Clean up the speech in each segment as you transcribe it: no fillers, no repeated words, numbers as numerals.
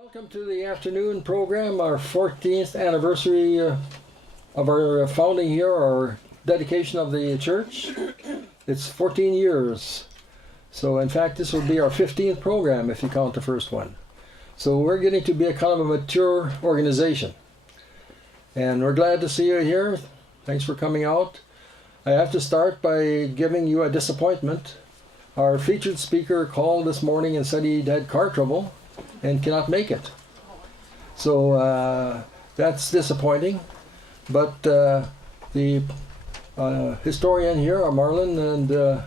Welcome to the afternoon program, our 14th anniversary of our founding here, our dedication of the church. It's 14 years. So in fact, this will be our 15th program if you count the first one. So we're getting to be a kind of a mature organization. And we're glad to see you here. Thanks for coming out. I have to start by giving you a disappointment. Our featured speaker called this morning and said he had car trouble and cannot make it. So that's disappointing. But the historian here, Marlon, and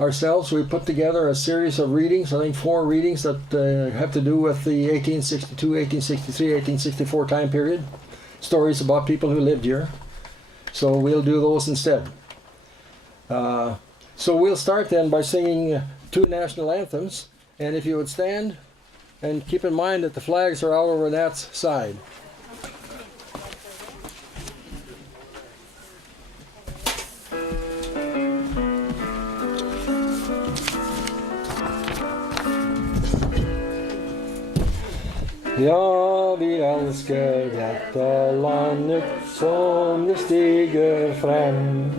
ourselves, we put together a series of readings, I think 4 readings that have to do with the 1862, 1863, 1864 time period. Stories about people who lived here. So we'll do those instead. So we'll start then by singing 2 national anthems. And if you would stand, and keep in mind that the flags are out over that side. Ja, vi älskar detta landet som det stiger fram.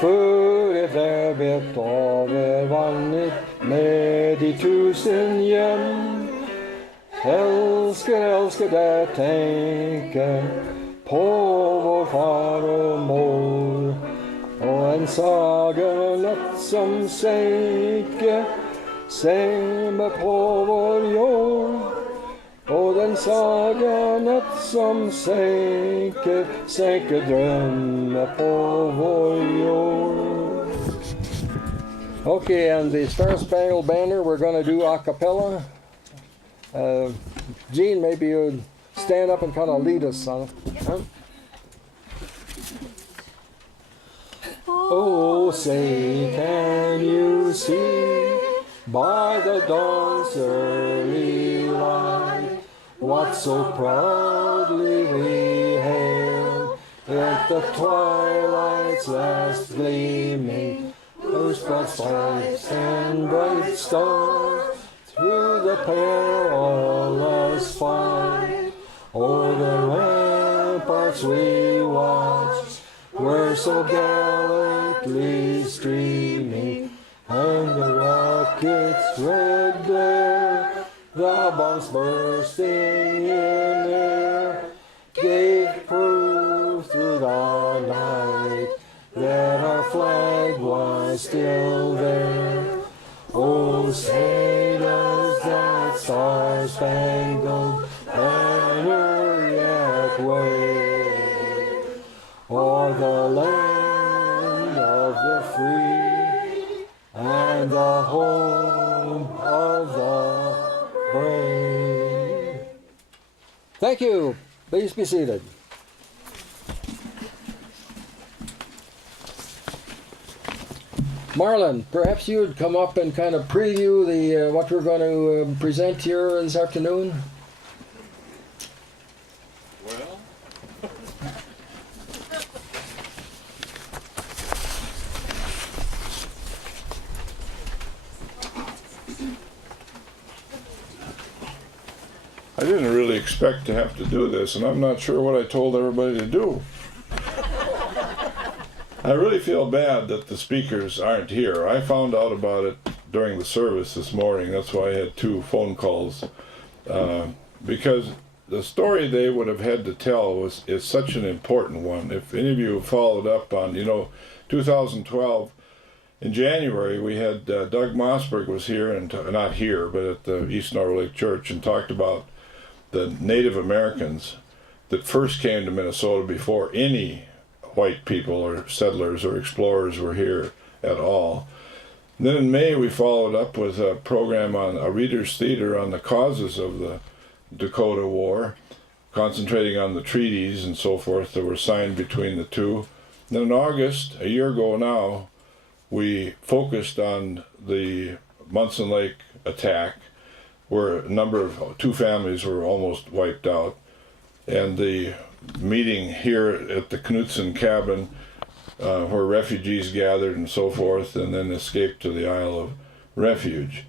För ett läbet över vannet med de 1000 jäm. Älskar det tänka på vår far och mor. Och en saga natt som sänker på vår jord. Och den saga natt som sänker drömmar på vår jord. Okay, and the Star Spangled Banner we're going to do a cappella. Gene, maybe you'd stand up and kind of lead us on it. Huh? Oh, say, can you see by the dawn's early light what so proudly we hailed at the twilight's last gleaming, those bright stripes and bright stars through the perilous fight. O'er the ramparts we watched were so gallantly streaming, and the rockets' red glare, the bombs bursting in air, gave proof through the night that our flag was still there. Oh, say does that star-spangled banner yet wave o'er the land of the free and the home of the brave. Thank you. Please be seated. Marlon, perhaps you would come up and kind of preview the what we're going to present here this afternoon. Well, I didn't really expect to have to do this, and I'm not sure what I told everybody to do. I really feel bad that the speakers aren't here. I found out about it during the service this morning. That's why I had 2 phone calls. Because the story they would have had to tell is such an important one. If any of you have followed up on, 2012, in January, we had Doug Mossberg was here, and not here, but at the East Norway Lake Church, and talked about the Native Americans that first came to Minnesota before any white people or settlers or explorers were here at all. And then in May we followed up with a program on a reader's theater on the causes of the Dakota War, concentrating on the treaties and so forth that were signed between the two. Then in August, a year ago now, we focused on the Munson Lake attack, where a number of 2 families were almost wiped out, and the meeting here at the Knutson cabin where refugees gathered and so forth, and then escaped to the Isle of Refuge.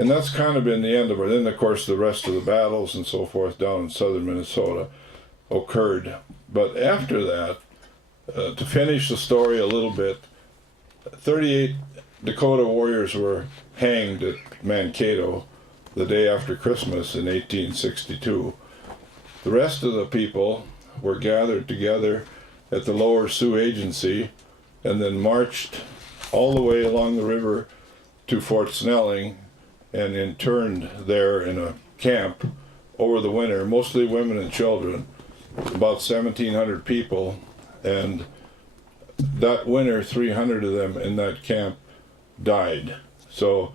And that's kind of been the end of it. Then, of course, the rest of the battles and so forth down in southern Minnesota occurred. But after that, to finish the story a little bit, 38 Dakota warriors were hanged at Mankato the day after Christmas in 1862. The rest of the people were gathered together at the Lower Sioux Agency and then marched all the way along the river to Fort Snelling and interned there in a camp over the winter, mostly women and children, about 1,700 people, and that winter 300 of them in that camp died. So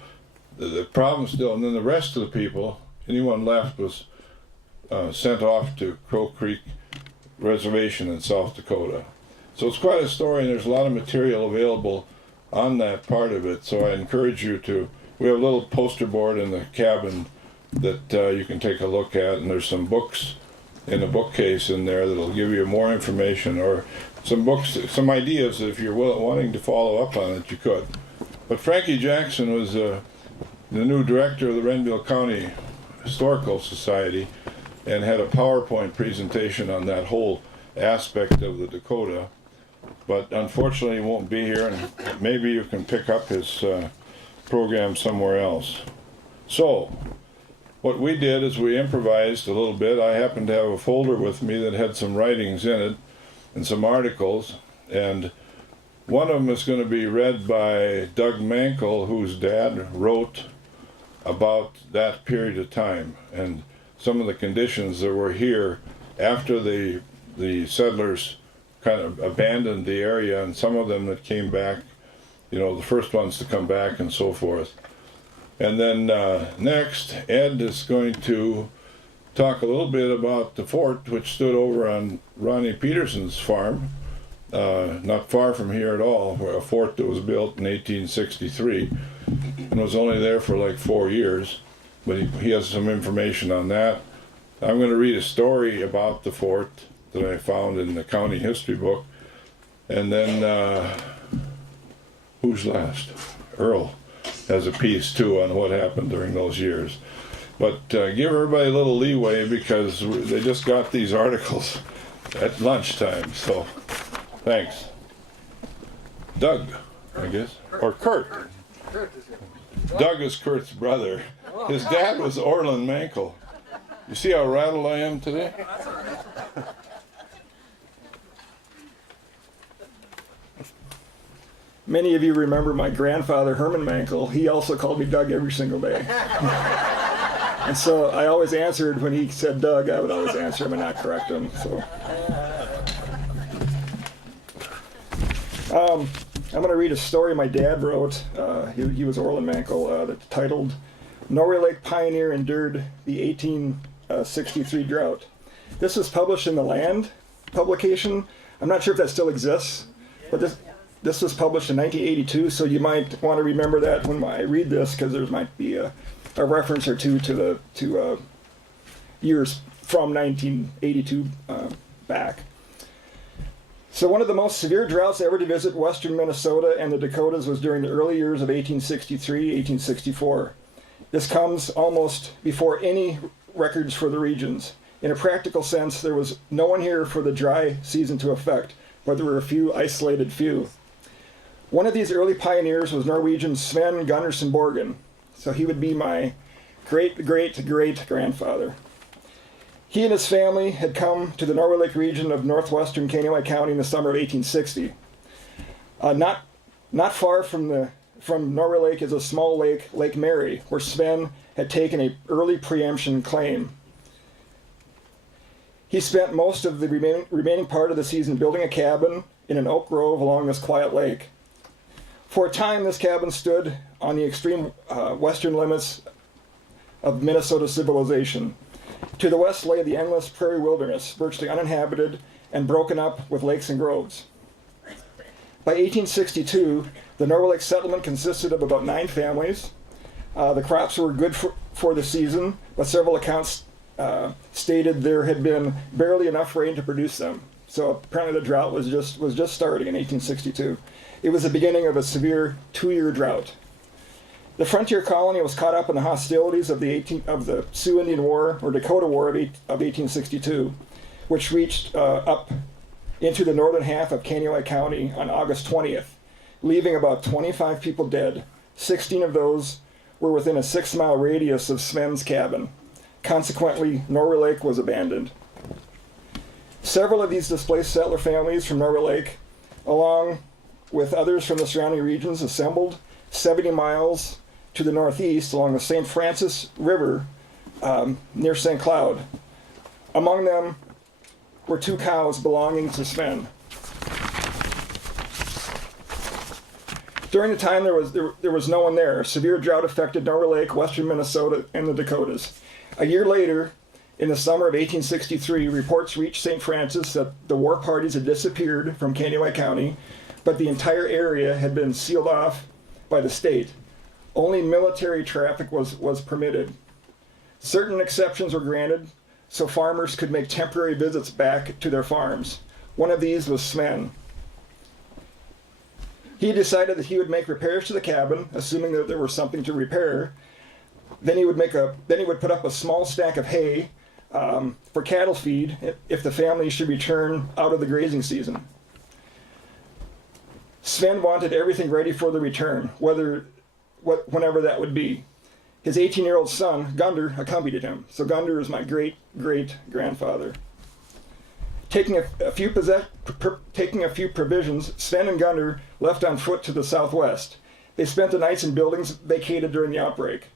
the problem still, and then the rest of the people, anyone left was sent off to Crow Creek Reservation in South Dakota. So it's quite a story, and there's a lot of material available on that part of it, so I encourage you to, we have a little poster board in the cabin that you can take a look at, and there's some books in a bookcase in there that'll give you more information, or some books, some ideas that if you're wanting to follow up on it, you could. But Frankie Jackson was the new director of the Renville County Historical Society and had a PowerPoint presentation on that whole aspect of the Dakota. But unfortunately he won't be here, and maybe you can pick up his program somewhere else. So what we did is we improvised a little bit. I happened to have a folder with me that had some writings in it and some articles, and one of them is going to be read by Doug Mankle, whose dad wrote about that period of time and some of the conditions that were here after the settlers kind of abandoned the area, and some of them that came back, you know, the first ones to come back and so forth. And then next, Ed is going to talk a little bit about the fort, which stood over on Ronnie Peterson's farm, not far from here at all, where a fort that was built in 1863 and was only there for like 4 years. But he has some information on that. I'm going to read a story about the fort that I found in the county history book. And then, who's last? Earl has a piece too on what happened during those years. But give everybody a little leeway because they just got these articles at lunchtime, so thanks. Doug, I guess, or Kurt. Doug is Kurt's brother. His dad was Orland Mankle. You see how rattled I am today? Many of you remember my grandfather, Herman Mankle. He also called me Doug every single day. And so I always answered when he said Doug, I would always answer him and not correct him. So I'm going to read a story my dad wrote. He was Orland Mankle, that's titled Norway Lake Pioneer Endured the 1863 Drought. This was published in the Land publication. I'm not sure if that still exists, but this was published in 1982, so you might want to remember that when I read this, because there might be a reference or two to years from 1982 back. So one of the most severe droughts ever to visit western Minnesota and the Dakotas was during the early years of 1863, 1864. This comes almost before any records for the regions. In a practical sense, there was no one here for the dry season to affect, but there were a few isolated few. One of these early pioneers was Norwegian Sven Gunnarsson Borgen, so he would be my great-great-great-grandfather. He and his family had come to the Norway Lake region of northwestern Kaneohe County in the summer of 1860. Not far from Norway Lake is a small lake, Lake Mary, where Sven had taken an early preemption claim. He spent most of the remaining part of the season building a cabin in an oak grove along this quiet lake. For a time, this cabin stood on the extreme western limits of Minnesota civilization. To the west lay the endless prairie wilderness, virtually uninhabited and broken up with lakes and groves. By 1862, the Norway Lake settlement consisted of about 9 families. The crops were good for the season, but several accounts stated there had been barely enough rain to produce them. So apparently the drought was just starting in 1862. It was the beginning of a severe 2-year drought. The frontier colony was caught up in the hostilities of the Sioux Indian War, or Dakota War of 1862, which reached up into the northern half of Kansas County on August 20th, leaving about 25 people dead. 16 of those were within a 6-mile radius of Sven's cabin. Consequently, Norway Lake was abandoned. Several of these displaced settler families from Norway Lake, along with others from the surrounding regions, assembled 70 miles to the northeast along the St. Francis River near St. Cloud. Among them were 2 cows belonging to Sven. During the time there was no one there. Severe drought affected Norway Lake, western Minnesota, and the Dakotas. A year later, in the summer of 1863, reports reached St. Francis that the war parties had disappeared from Kansas County, but the entire area had been sealed off by the state. Only military traffic was permitted. Certain exceptions were granted, so farmers could make temporary visits back to their farms. One of these was Sven. He decided that he would make repairs to the cabin, assuming that there was something to repair. Then he would put up a small stack of hay for cattle feed if the family should return out of the grazing season. Sven wanted everything ready for the return, whenever that would be. His 18-year-old son, Gunder, accompanied him. So Gunder is my great-great-grandfather. Taking a few provisions, Sven and Gunder left on foot to the southwest. They spent the nights in buildings vacated during the outbreak.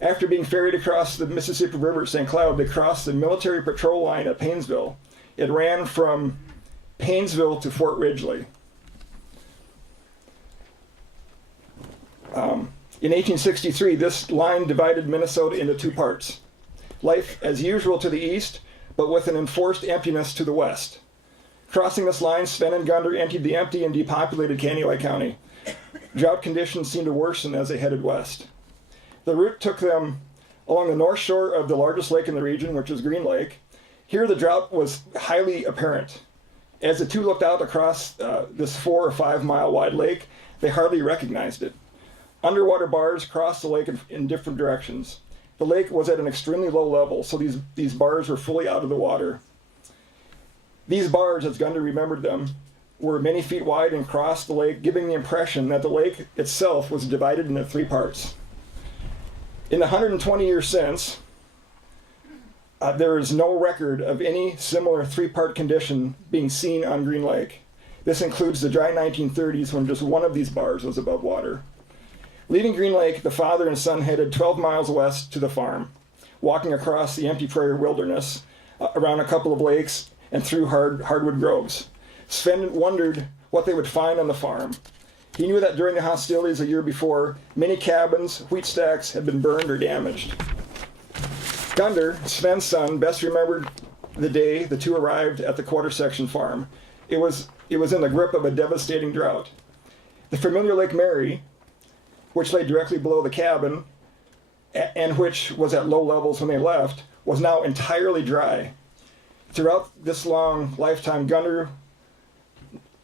After being ferried across the Mississippi River at St. Cloud, they crossed the military patrol line at Painesville. It ran from Painesville to Fort Ridgely. In 1863, this line divided Minnesota into 2 parts. Life as usual to the east, but with an enforced emptiness to the west. Crossing this line, Sven and Gunder emptied the empty and depopulated Kansas County. Drought conditions seemed to worsen as they headed west. The route took them along the north shore of the largest lake in the region, which is Green Lake. Here the drought was highly apparent. As the two looked out across this 4 or 5 mile wide lake, they hardly recognized it. Underwater bars crossed the lake in different directions. The lake was at an extremely low level, so these bars were fully out of the water. These bars, as Gunder remembered them, were many feet wide and crossed the lake, giving the impression that the lake itself was divided into 3 parts. In the 120 years since, there is no record of any similar 3-part condition being seen on Green Lake. This includes the dry 1930s when just one of these bars was above water. Leaving Green Lake, the father and son headed 12 miles west to the farm, walking across the empty prairie wilderness, around a couple of lakes, and through hardwood groves. Sven wondered what they would find on the farm. He knew that during the hostilities a year before, many cabins, wheat stacks had been burned or damaged. Gunder, Sven's son, best remembered the day the two arrived at the quarter section farm. It was in the grip of a devastating drought. The familiar Lake Mary, which lay directly below the cabin, and which was at low levels when they left, was now entirely dry. Throughout this long lifetime, Gunder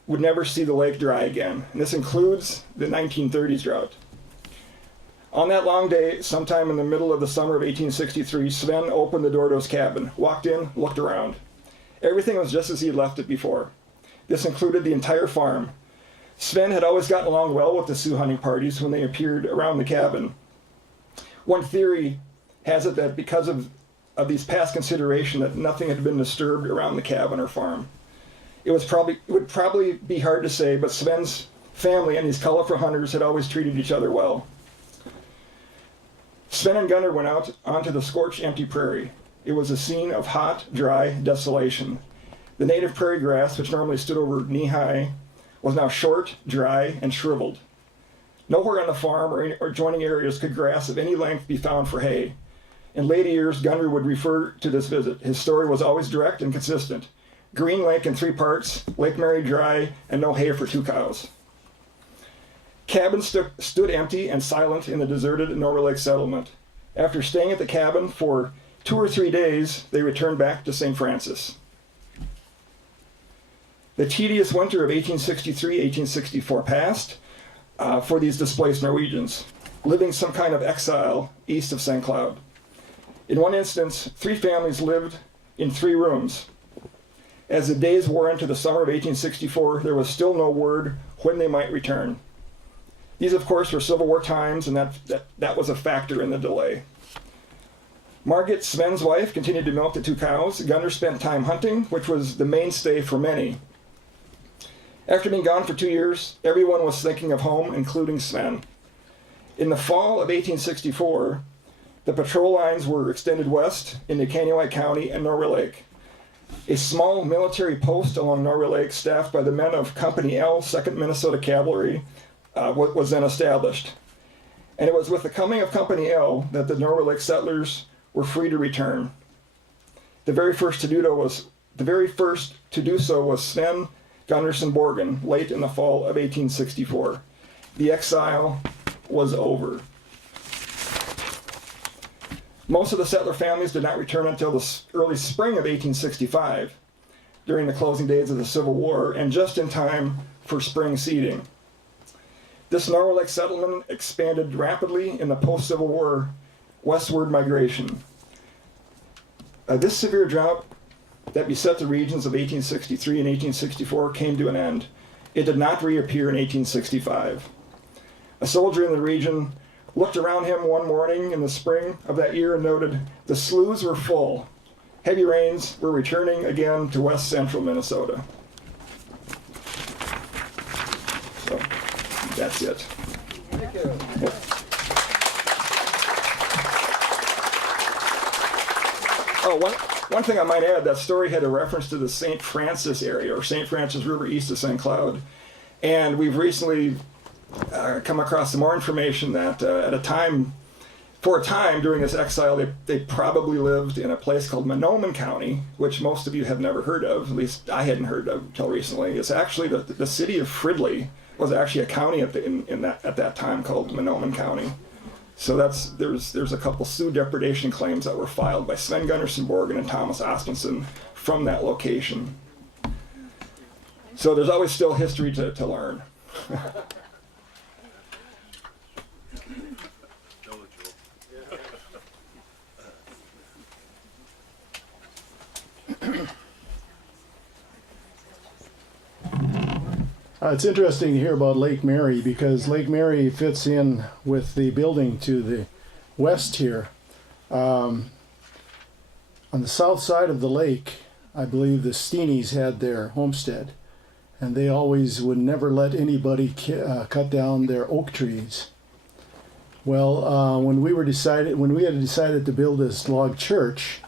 would never see the lake dry again, and this includes the 1930s drought. On that long day, sometime in the middle of the summer of 1863, Sven opened the door to his cabin, walked in, looked around. Everything was just as he had left it before. This included the entire farm. Sven had always gotten along well with the Sioux hunting parties when they appeared around the cabin. One theory has it that because of these past consideration that nothing had been disturbed around the cabin or farm. It would probably be hard to say, but Sven's family and these colorful hunters had always treated each other well. Sven and Gunder went out onto the scorched, empty prairie. It was a scene of hot, dry desolation. The native prairie grass, which normally stood over knee-high, was now short, dry, and shriveled. Nowhere on the farm or adjoining areas could grass of any length be found for hay. In later years, Gunder would refer to this visit. His story was always direct and consistent. Green Lake in 3 parts, Lake Mary dry, and no hay for 2 cows. Cabins stood empty and silent in the deserted Norway Lake settlement. After staying at the cabin for 2 or 3 days, they returned back to St. Francis. The tedious winter of 1863-1864 passed for these displaced Norwegians. living some kind of exile east of St. Cloud. In one instance, 3 families lived in 3 rooms. As the days wore into the summer of 1864, there was still no word when they might return. These, of course, were Civil War times, and that was a factor in the delay. Margaret, Sven's wife, continued to milk the 2 cows. Gunnar spent time hunting, which was the mainstay for many. After being gone for 2 years, everyone was thinking of home, including Sven. In the fall of 1864, the patrol lines were extended west into Kaneohe County and Norway Lake. A small military post along Norway Lake, staffed by the men of Company L, 2nd Minnesota Cavalry, was then established. And it was with the coming of Company L that the Norway Lake settlers were free to return. The very first to do so was Sven Gunnarsson Borgen, late in the fall of 1864. The exile was over. Most of the settler families did not return until the early spring of 1865, during the closing days of the Civil War, and just in time for spring seeding. This Norway Lake settlement expanded rapidly in the post-Civil War westward migration. This severe drought that beset the regions of 1863 and 1864 came to an end. It did not reappear in 1865. A soldier in the region looked around him one morning in the spring of that year and noted the sloughs were full. Heavy rains were returning again to west central Minnesota. So that's it. Thank you. Yep. Oh, one thing I might add, that story had a reference to the St. Francis area, or St. Francis River east of St. Cloud. And we've recently come across some more information that for a time during this exile, they probably lived in a place called Mahnomen County, which most of you have never heard of, at least I hadn't heard of until recently. It's actually the city of Fridley was actually a county at that time called Mahnomen County. So there's a couple Sioux depredation claims that were filed by Sven Gunnarsson Borgen and Thomas Oskinson from that location. So there's always still history to learn. It's interesting to hear about Lake Mary, because Lake Mary fits in with the building to the west here. On the south side of the lake, I believe the Steenies had their homestead, and they always would never let anybody cut down their oak trees. Well, when we had decided to build this log church,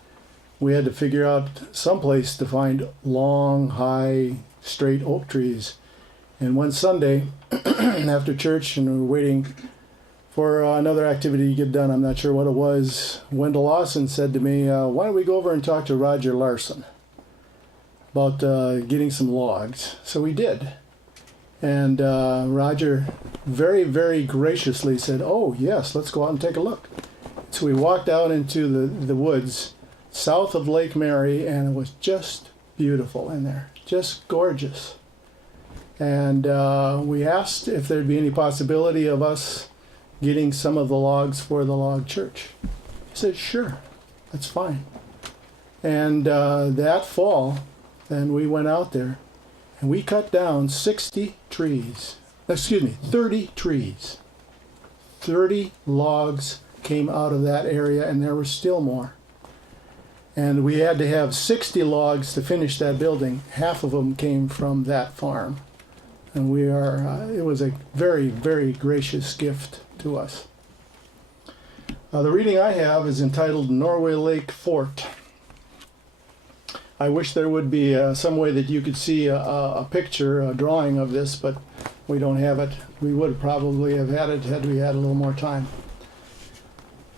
we had to figure out some place to find long, high, straight oak trees. And one Sunday, after church, and we were waiting for another activity to get done, I'm not sure what it was, Wendell Lawson said to me, why don't we go over and talk to Roger Larson about getting some logs? So we did. And Roger very, very graciously said, oh, yes, let's go out and take a look. So we walked out into the woods south of Lake Mary, and it was just beautiful in there, just gorgeous. And we asked if there'd be any possibility of us getting some of the logs for the log church. He said, sure, that's fine. And that fall, then we went out there and we cut down 30 trees. 30 logs came out of that area, and there were still more. And we had to have 60 logs to finish that building. Half of them came from that farm. And it was a very, very gracious gift to us. The reading I have is entitled Norway Lake Fort. I wish there would be some way that you could see a picture, a drawing of this, but we don't have it. We would probably have had it had we had a little more time.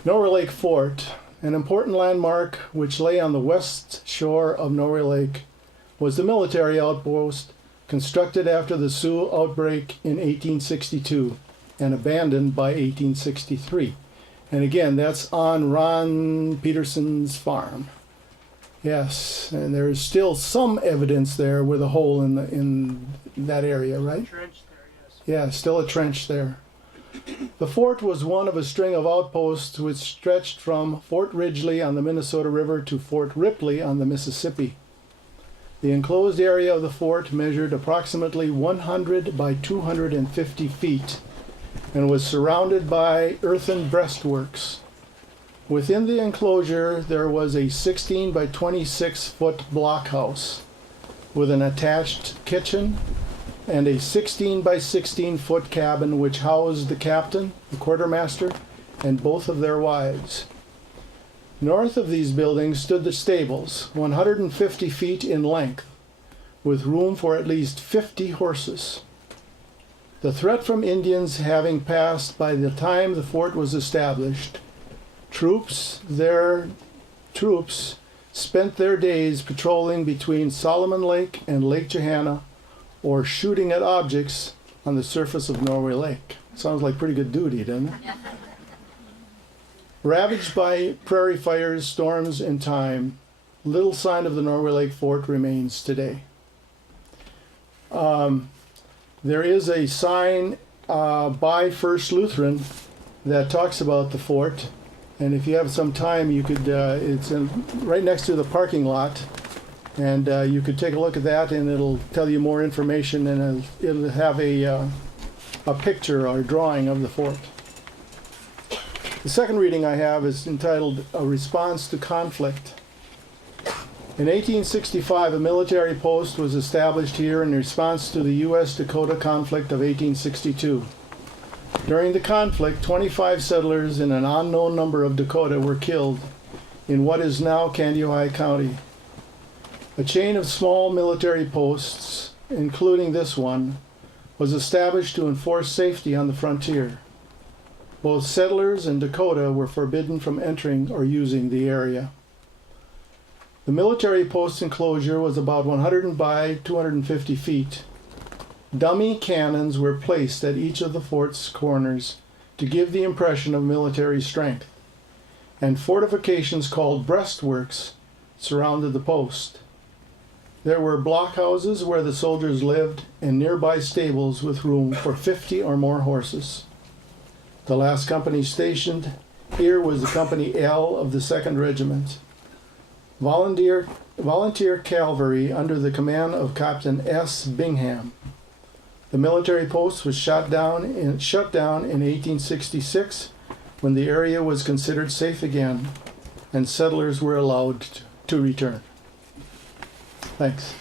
Norway Lake Fort, an important landmark which lay on the west shore of Norway Lake, was the military outpost constructed after the Sioux outbreak in 1862 and abandoned by 1863. And again, that's on Ron Peterson's farm. Yes, and there's still some evidence there with a hole in that area, right? Trench there, yes. Yeah, still a trench there. The fort was one of a string of outposts which stretched from Fort Ridgely on the Minnesota River to Fort Ripley on the Mississippi. The enclosed area of the fort measured approximately 100 by 250 feet and was surrounded by earthen breastworks. Within the enclosure, there was a 16 by 26 foot blockhouse with an attached kitchen and a 16 by 16 foot cabin which housed the captain, the quartermaster, and both of their wives. North of these buildings stood the stables, 150 feet in length, with room for at least 50 horses. The threat from Indians having passed by the time the fort was established, troops spent their days patrolling between Solomon Lake and Lake Johanna or shooting at objects on the surface of Norway Lake. Sounds like pretty good duty, doesn't it? Ravaged by prairie fires, storms, and time, little sign of the Norway Lake Fort remains today. There is a sign by First Lutheran that talks about the fort, and if you have some time, you could. It's right next to the parking lot, and you could take a look at that, and it'll tell you more information, and it'll have a picture or a drawing of the fort. The second reading I have is entitled A Response to Conflict. In 1865, a military post was established here in response to the U.S.-Dakota conflict of 1862. During the conflict, 25 settlers in an unknown number of Dakota were killed in what is now Kandiyohi County. A chain of small military posts, including this one, was established to enforce safety on the frontier. Both settlers and Dakota were forbidden from entering or using the area. The military post enclosure was about 100 by 250 feet. Dummy cannons were placed at each of the fort's corners to give the impression of military strength, and fortifications called breastworks surrounded the post. There were blockhouses where the soldiers lived and nearby stables with room for 50 or more horses. The last company stationed here was the Company L of the 2nd Regiment. Volunteer cavalry under the command of Captain S. Bingham. The military post was shut down in 1866 when the area was considered safe again and settlers were allowed to return. Thanks.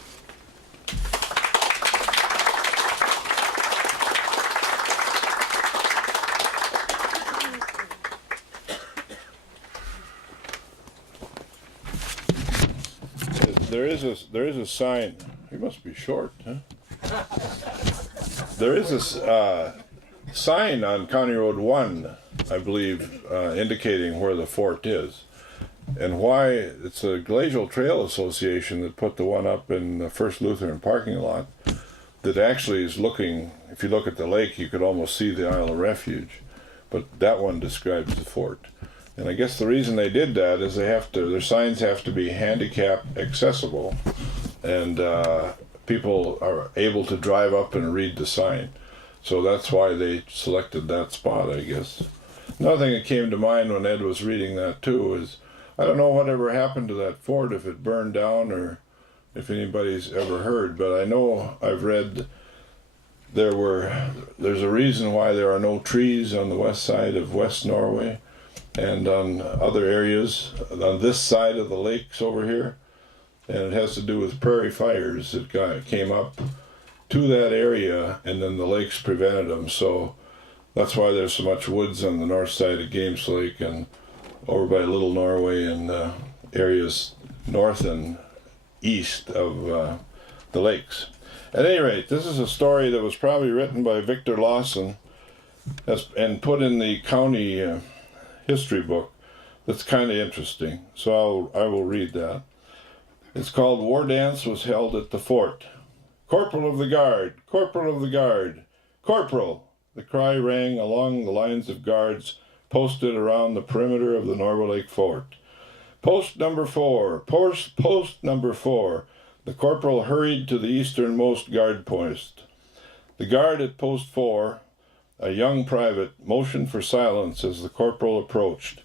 There is a sign. He must be short, huh? There is a sign on County Road 1, I believe, indicating where the fort is. And why, it's a Glacial Trail Association that put the one up in the First Lutheran parking lot that actually is looking, if you look at the lake, you could almost see the Isle of Refuge. But that one describes the fort. And I guess the reason they did that is their signs have to be handicap accessible, and people are able to drive up and read the sign. So that's why they selected that spot, I guess. Another thing that came to mind when Ed was reading that too is, I don't know whatever happened to that fort, if it burned down or if anybody's ever heard, but I know I've read there's a reason why there are no trees on the west side of West Norway and on other areas on this side of the lakes over here, and it has to do with prairie fires that came up to that area, and then the lakes prevented them. So that's why there's so much woods on the north side of Games Lake and over by Little Norway and areas north and east of the lakes. At any rate, this is a story that was probably written by Victor Lawson and put in the county history book. That's kind of interesting, so I will read that. It's called War Dance Was Held at the Fort. Corporal of the Guard, Corporal of the Guard, Corporal! The cry rang along the lines of guards posted around the perimeter of the Norway Lake Fort. Post number 4, post number 4. The corporal hurried to the easternmost guard post. The guard at post 4 A young private motioned for silence as the corporal approached.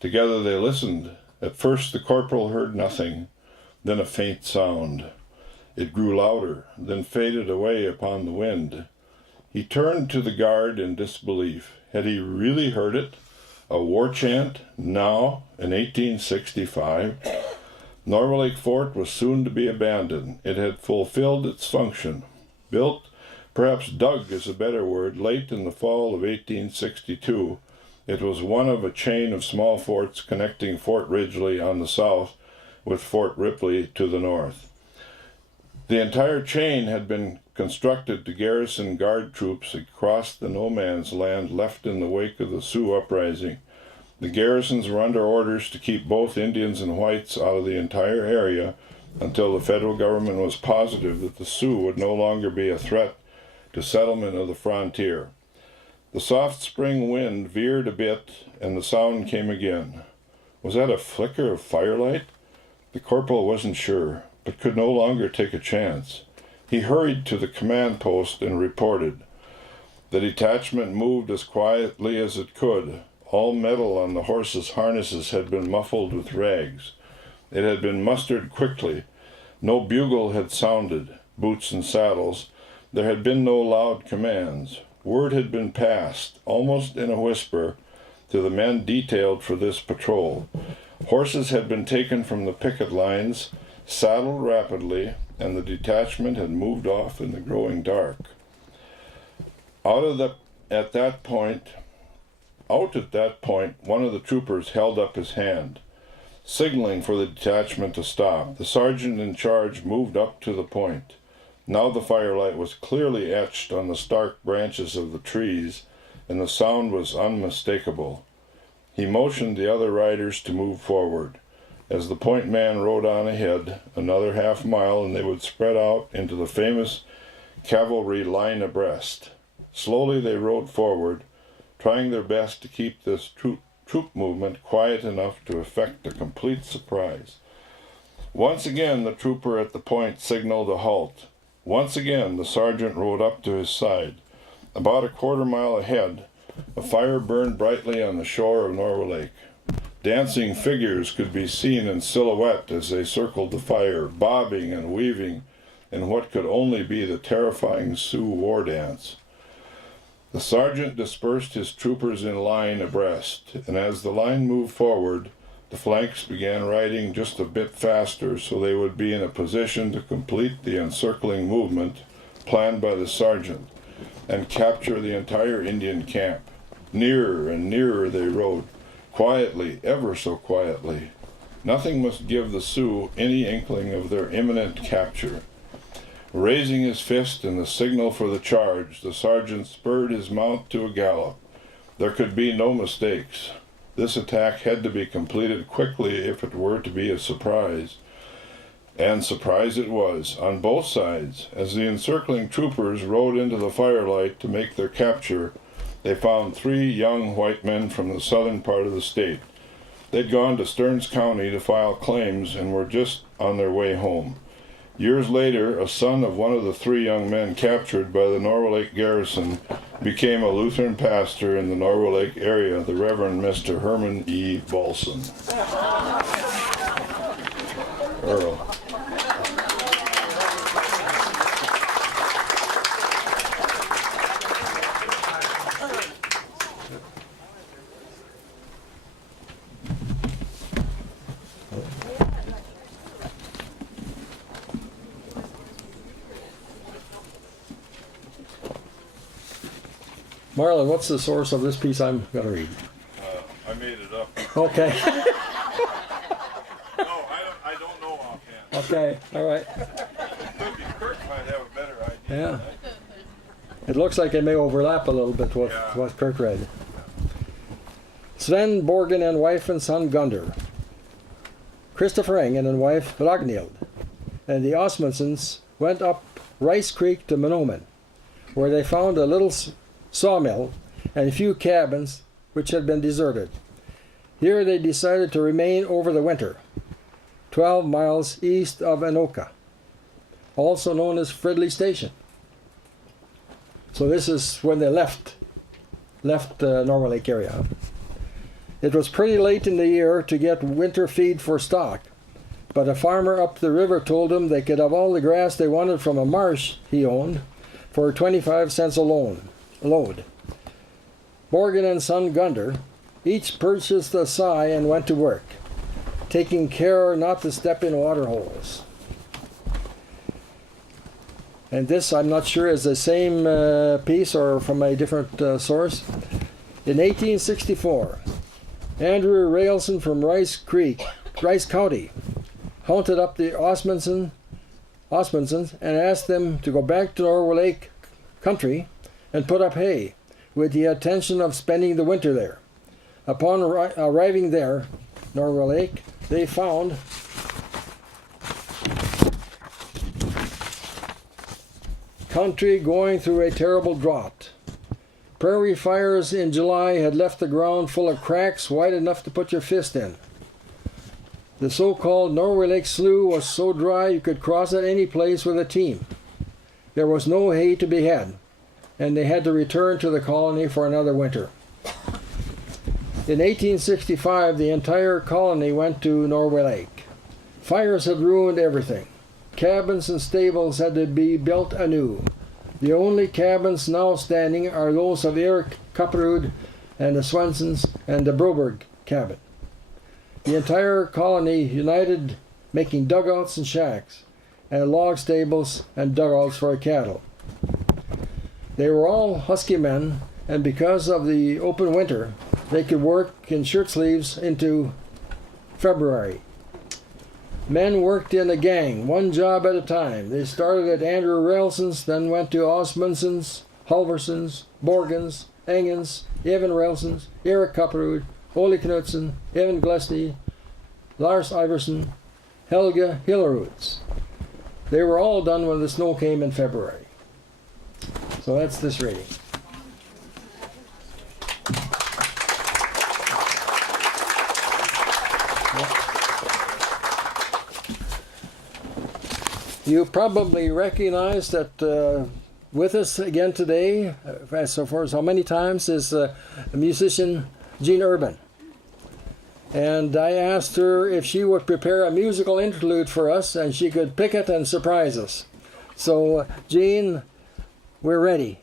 Together they listened. At first the corporal heard nothing, then a faint sound. It grew louder, then faded away upon the wind. He turned to the guard in disbelief. Had he really heard it? A war chant, now, in 1865? Norway Lake Fort was soon to be abandoned. It had fulfilled its function. Built, perhaps dug is a better word, late in the fall of 1862, it was one of a chain of small forts connecting Fort Ridgely on the south with Fort Ripley to the north. The entire chain had been constructed to garrison guard troops across the no man's land left in the wake of the Sioux uprising. The garrisons were under orders to keep both Indians and whites out of the entire area until the federal government was positive that the Sioux would no longer be a threat to settlement of the frontier. The soft spring wind veered a bit, and the sound came again. Was that a flicker of firelight? The corporal wasn't sure, but could no longer take a chance. He hurried to the command post and reported. The detachment moved as quietly as it could. All metal on the horses' harnesses had been muffled with rags. It had been mustered quickly. No bugle had sounded, boots and saddles. There had been no loud commands. Word had been passed, almost in a whisper, to the men detailed for this patrol. Horses had been taken from the picket lines, saddled rapidly, and the detachment had moved off in the growing dark. At that point, one of the troopers held up his hand, signaling for the detachment to stop. The sergeant in charge moved up to the point. Now the firelight was clearly etched on the stark branches of the trees, and the sound was unmistakable. He motioned the other riders to move forward. As the point man rode on ahead, another half-mile, and they would spread out into the famous cavalry line abreast. Slowly they rode forward, trying their best to keep this troop movement quiet enough to effect a complete surprise. Once again the trooper at the point signaled a halt. Once again the sergeant rode up to his side. About a quarter-mile ahead, a fire burned brightly on the shore of Norway Lake. Dancing figures could be seen in silhouette as they circled the fire, bobbing and weaving in what could only be the terrifying Sioux war dance. The sergeant dispersed his troopers in line abreast, and as the line moved forward, the flanks began riding just a bit faster so they would be in a position to complete the encircling movement planned by the sergeant and capture the entire Indian camp. Nearer and nearer they rode, quietly, ever so quietly. Nothing must give the Sioux any inkling of their imminent capture. Raising his fist in the signal for the charge, the sergeant spurred his mount to a gallop. There could be no mistakes. This attack had to be completed quickly if it were to be a surprise. And surprise it was, on both sides. As the encircling troopers rode into the firelight to make their capture, they found 3 young white men from the southern part of the state. They'd gone to Stearns County to file claims and were just on their way home. Years later, a son of one of the 3 young men captured by the Norway Lake garrison became a Lutheran pastor in the Norway Lake area, the Reverend Mr. Herman E. Bolson. Earl. Marlon, what's the source of this piece I'm going to read? I made it up. Okay. No, I don't know offhand. Okay, all right. Kirk might have a better idea. Yeah. It looks like it may overlap a little bit with what Kirk read. Sven Borgen and wife and son Gunder. Christopher Engen and wife Ragnhild. And the Osmundsons went up Rice Creek to Monoman, where they found a little sawmill and a few cabins which had been deserted. Here they decided to remain over the winter, 12 miles east of Anoka, also known as Fridley Station. So this is when they left left the Norway Lake area. It was pretty late in the year to get winter feed for stock, but a farmer up the river told them they could have all the grass they wanted from a marsh he owned for 25 cents a load. Morgan and son Gunder each purchased a scythe and went to work, taking care not to step in water holes. And this, I'm not sure, is the same piece or from a different source. In 1864, Andrew Railson from Rice County, hunted up the Osmundsons and asked them to go back to Norway Lake country and put up hay, with the intention of spending the winter there. Upon arriving there, Norway Lake, they found country going through a terrible drought. Prairie fires in July had left the ground full of cracks wide enough to put your fist in. The so-called Norway Lake Slough was so dry you could cross it any place with a team. There was no hay to be had, and they had to return to the colony for another winter. In 1865, the entire colony went to Norway Lake. Fires had ruined everything. Cabins and stables had to be built anew. The only cabins now standing are those of Eric Kupperud and the Swensons and the Broberg cabin. The entire colony united, making dugouts and shacks, and log stables and dugouts for cattle. They were all husky men, and because of the open winter, they could work in shirt sleeves into February. Men worked in a gang, one job at a time. They started at Andrew Railson's, then went to Osmundsons, Halversons, Borgens, Engens, Evan Railsons, Eric Kupperud, Ole Knudsen, Evan Glesney, Lars Iverson, Helga Hilleroods. They were all done when the snow came in February. So that's this reading. You probably recognize that with us again today, so far as how many times, is the musician Jean Urban. And I asked her if she would prepare a musical interlude for us, and she could pick it and surprise us. So, Jean, we're ready.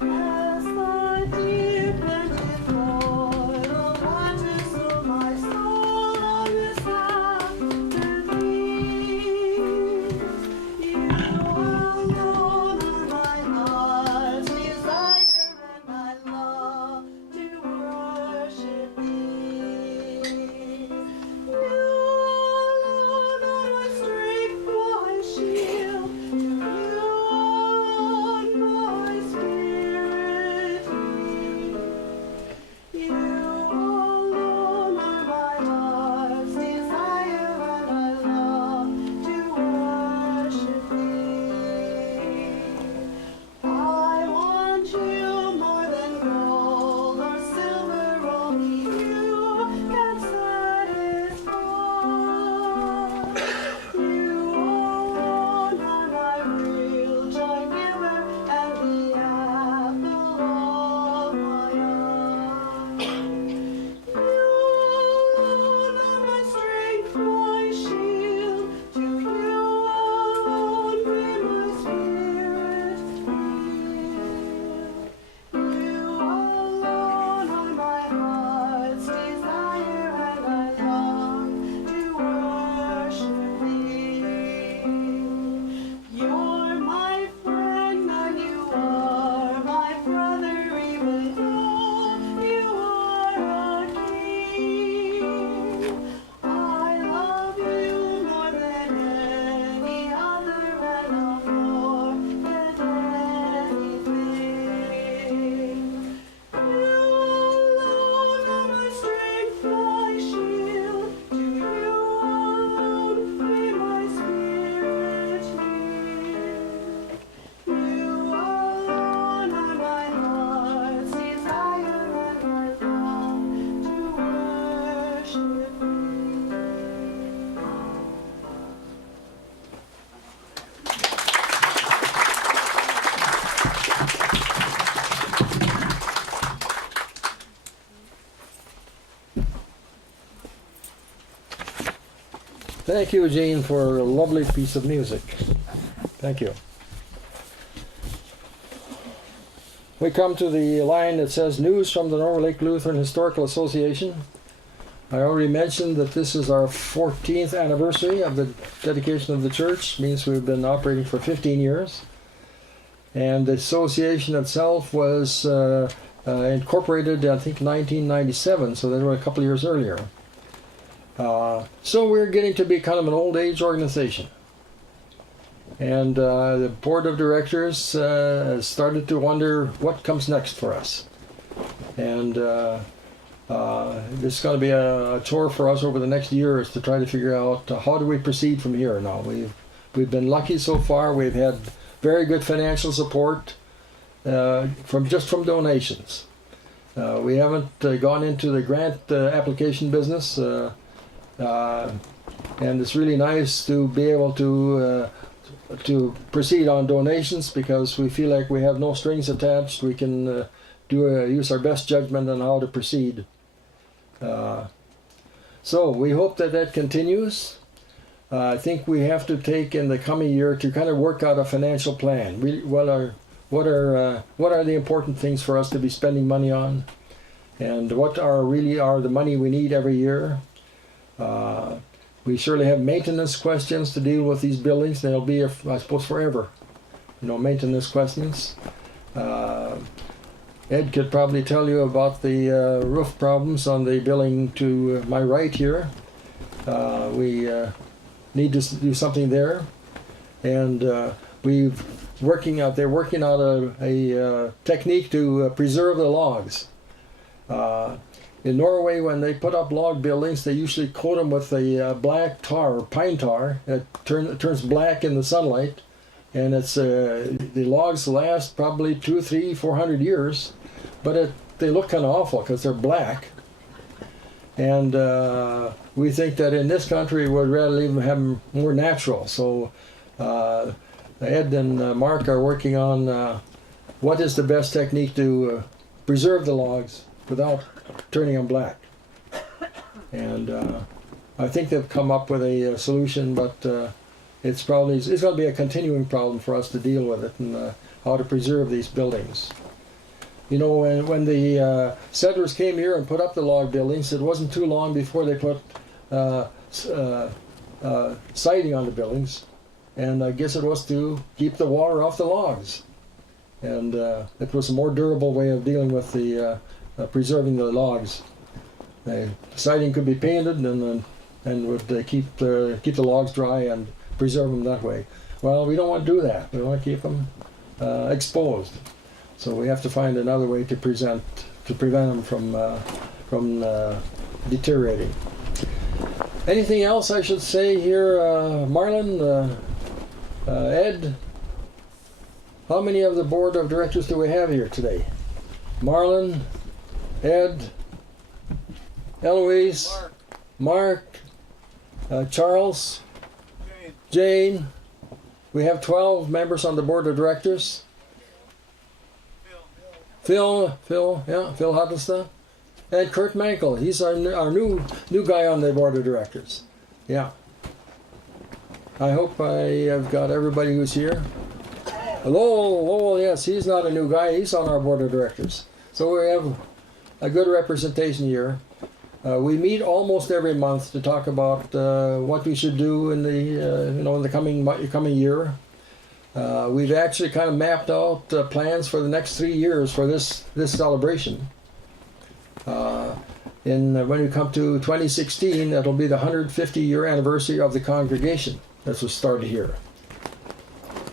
As the deer panteth for the waters of my soul, Thank you, Gene, for a lovely piece of music. Thank you. We come to the line that says News from the Norway Lake Lutheran Historical Association. I already mentioned that this is our 14th anniversary of the dedication of the church. Means we've been operating for 15 years. And the association itself was incorporated, I think, 1997, so that was a couple of years earlier. So we're getting to be kind of an old age organization. And the board of directors has started to wonder what comes next for us. And this is going to be a chore for us over the next year is to try to figure out how do we proceed from here now. We've been lucky so far. We've had very good financial support from donations. We haven't gone into the grant application business, and it's really nice to be able to proceed on donations because we feel like we have no strings attached. We can use our best judgment on how to proceed. So we hope that continues. I think we have to take in the coming year to kind of work out a financial plan. What are the important things for us to be spending money on, and what really are the money we need every year. We surely have maintenance questions to deal with these buildings. They'll be, I suppose, forever. Maintenance questions. Ed could probably tell you about the roof problems on the building to my right here. We need to do something there, and they're working out a technique to preserve the logs. In Norway, when they put up log buildings, they usually coat them with a black tar, pine tar. It turns black in the sunlight, and the logs last probably 200, 300, 400 years, but they look kind of awful because they're black. And we think that in this country we'd rather even have them more natural. So Ed and Mark are working on what is the best technique to preserve the logs without turning them black. And I think they've come up with a solution, but it's going to be a continuing problem for us to deal with it and how to preserve these buildings. When the settlers came here and put up the log buildings, it wasn't too long before they put siding on the buildings, and I guess it was to keep the water off the logs. And it was a more durable way of dealing with the preserving the logs. The siding could be painted and would keep the logs dry and preserve them that way. Well, we don't want to do that. We want to keep them exposed. So we have to find another way to prevent them from deteriorating. Anything else I should say here, Marlon, Ed? How many of the board of directors do we have here today? Marlon, Ed, Eloise, Mark, Charles, Jane. We have 12 members on the board of directors. Phil Huddleston, and Kurt Mankel. He's our new guy on the board of directors. Yeah. I hope I have got everybody who's here. Lowell, yes, he's not a new guy. He's on our board of directors. So we have a good representation here. We meet almost every month to talk about what we should do in the coming year. We've actually kind of mapped out plans for the next 3 years for this celebration. When we come to 2016, that'll be the 150-year anniversary of the congregation that was started here.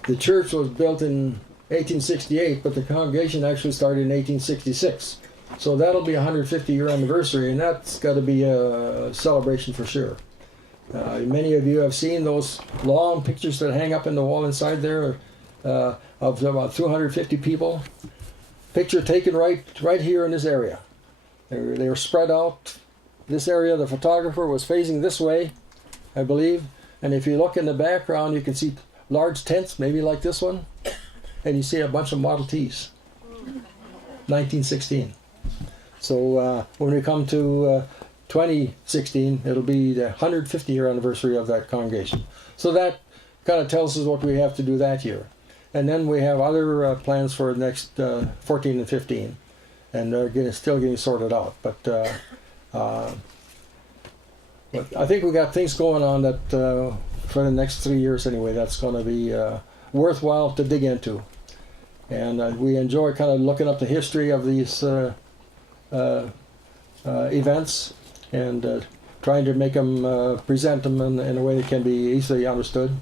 The church was built in 1868, but the congregation actually started in 1866. So that'll be a 150-year anniversary, and that's got to be a celebration for sure. Many of you have seen those long pictures that hang up in the wall inside there of about 250 people. Picture taken right here in this area. They were spread out. This area, the photographer was facing this way, I believe. And if you look in the background, you can see large tents, maybe like this one. And you see a bunch of Model Ts. 1916. So when we come to 2016, it'll be the 150 year anniversary of that congregation. So that kind of tells us what we have to do that year. And then we have other plans for the next 14 and 15, and they're still getting sorted out. But I think we got things going on that for the next 3 years anyway, that's going to be worthwhile to dig into. And we enjoy kind of looking up the history of these events and trying to make them, present them in a way that can be easily understood.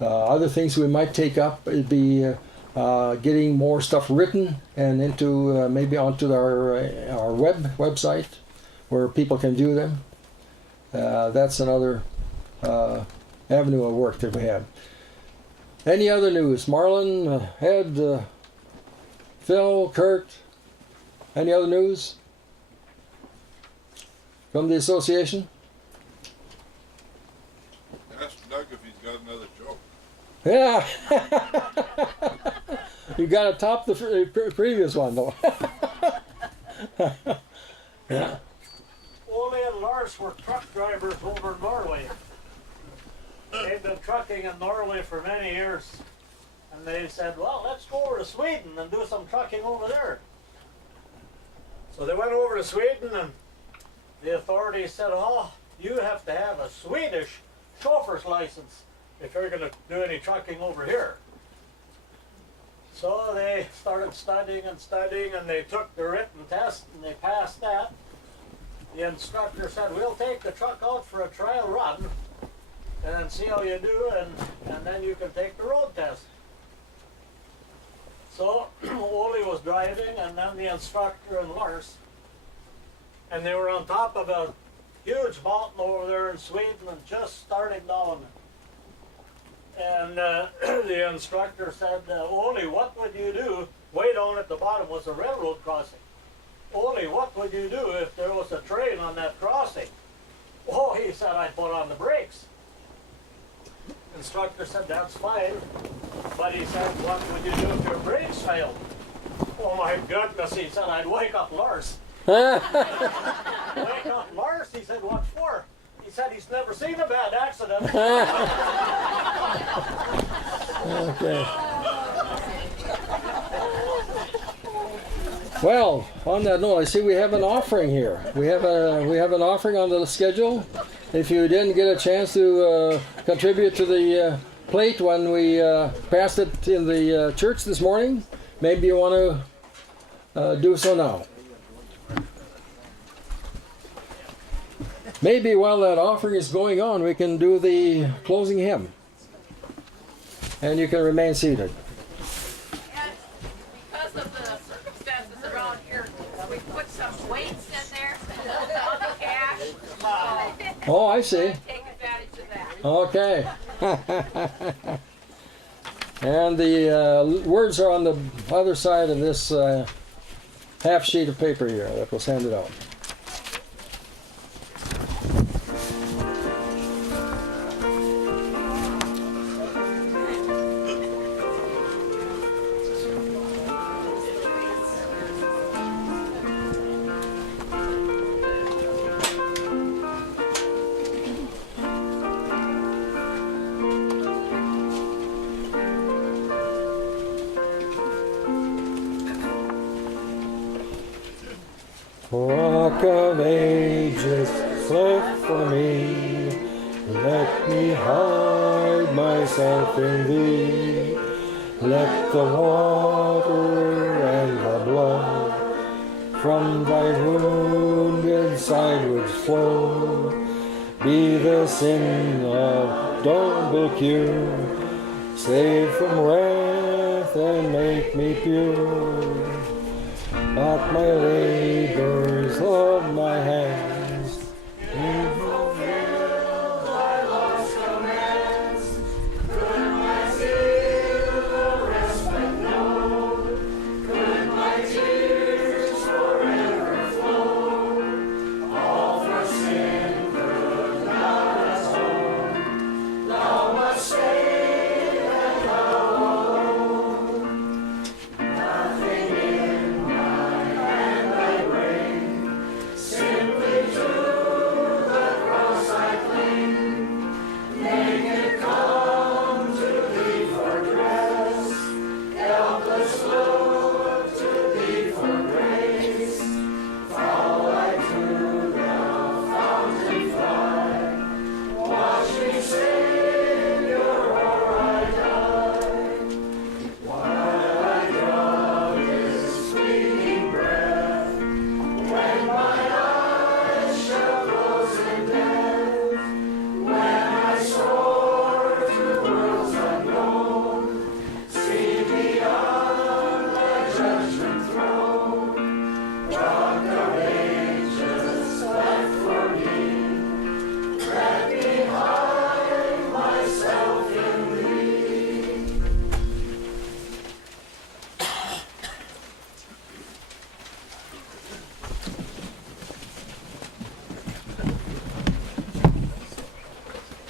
Other things we might take up would be getting more stuff written and into maybe onto our website where people can view them. That's another avenue of work that we have. Any other news? Marlon, Ed, Phil, Kurt, any other news from the association? Ask Doug if he's got another joke. Yeah. You got to top the previous one, though. Yeah. Ole and Lars were truck drivers over in Norway. They've been trucking in Norway for many years. And they said, well, let's go over to Sweden and do some trucking over there. So they went over to Sweden, and the authorities said, oh, you have to have a Swedish chauffeur's license if you're going to do any trucking over here. So they started studying, and they took the written test, and they passed that. The instructor said, we'll take the truck out for a trial run and see how you do, and then you can take the road test. So Ole was driving, and then the instructor and Lars, and they were on top of a huge mountain over there in Sweden and just starting down. And the instructor said, Ole, what would you do? Way down at the bottom was a railroad crossing. Ole, what would you do if there was a train on that crossing? Oh, he said, I'd put on the brakes. Instructor said, that's fine. But he said, what would you do if your brakes failed? Oh my goodness, he said, I'd wake up Lars. Wake up Lars? He said, what for? He said he's never seen a bad accident. Okay. Well, on that note, I see we have an offering here. We have an offering on the schedule. If you didn't get a chance to contribute to the plate when we passed it in the church this morning, maybe you want to do so now. Maybe while that offering is going on, we can do the closing hymn. And you can remain seated. And because of the circumstances around here, we put some weights in there on the cash. Oh, I see. Take advantage of that. Okay. And the words are on the other side of this half sheet of paper here that was handed out. Rock of ages, left for me, let me hide myself in thee. Let the water and the blood from thy wounded side which flow be the sin of double cure. Save from wrath and make me pure. Not my labors of my hands, you fulfill thy lost commands. Could my zeal respite know? Could my tears forever flow? All for sin could not atone. Thou must save and thou alone. Nothing in my hand I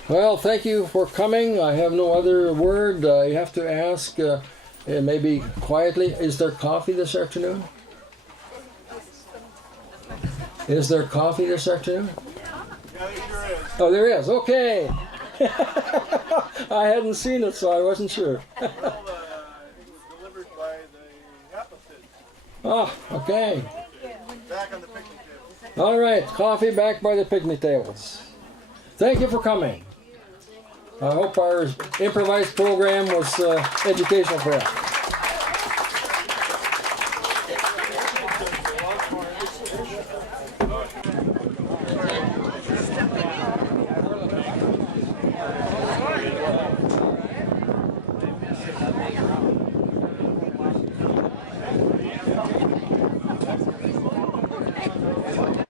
Well, thank you for coming. I have no other word. I have to ask, maybe quietly, is there coffee this afternoon? Is there coffee this afternoon? Yeah, there sure is. Oh, there is. Okay. I hadn't seen it, so I wasn't sure. Well, it was delivered by the opposite, Ah, okay. back on the picnic table. All right, coffee back by the picnic tables. Thank you for coming. I hope our improvised program was educational for you.